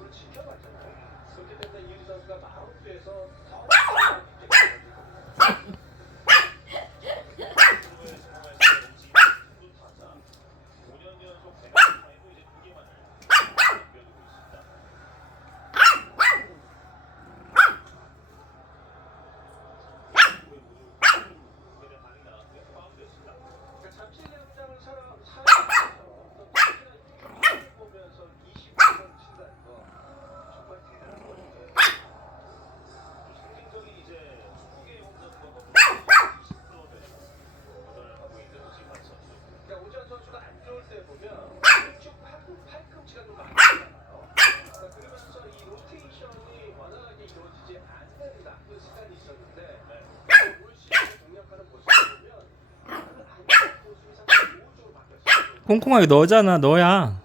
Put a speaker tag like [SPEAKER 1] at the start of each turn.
[SPEAKER 1] 오지환
[SPEAKER 2] 이거 너잖아 너야